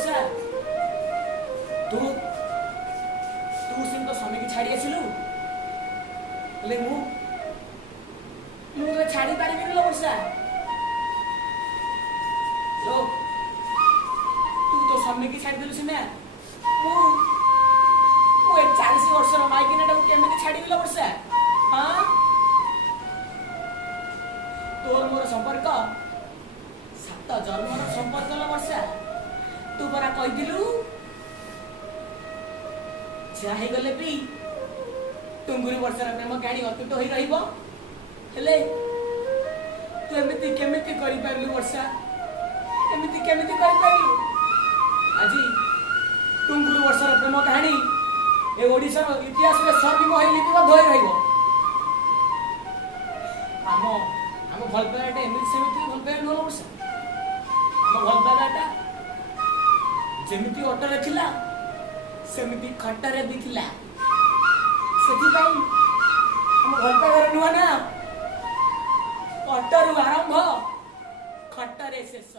वर्षा तू तू सिम तो स्वामी की छाड़ी आसिलु ले मु तो छाड़ी पारिबिनि लो वर्षा लो तू तो स्वामी की छाड़ी देलु सिना मु 40 वर्षर माइकिनाटा केमिति छाड़ी लो वर्षा हाँ तोर मोर संपर्क 7 जन्मर संपर्क लो वर्षा तू परा कहिदिलु चाहे गले भी टुंगुरी वर्षर प्रेम कहानी अतुट होई रहिबो हेले तू एमिति केमिति करि पारलु वर्षा एमिति केमिति करि पारलु आजी टुंगुरी वर्षर प्रेम कहानी ए ओडिसा रो इतिहास रे सर्वि होई लिपिबद्ध होई रहिबो आम भल पाइबाटा एमिति सेमिति भल पाइबा नो वर्षा आम भल पाइबाटा जेमिति ऑटो रे थिला सेमिति खट्टारे भी थिला सेति हम भल पाइबार नुआ ना ऑटो रु आरंभ खट्टारे शेष।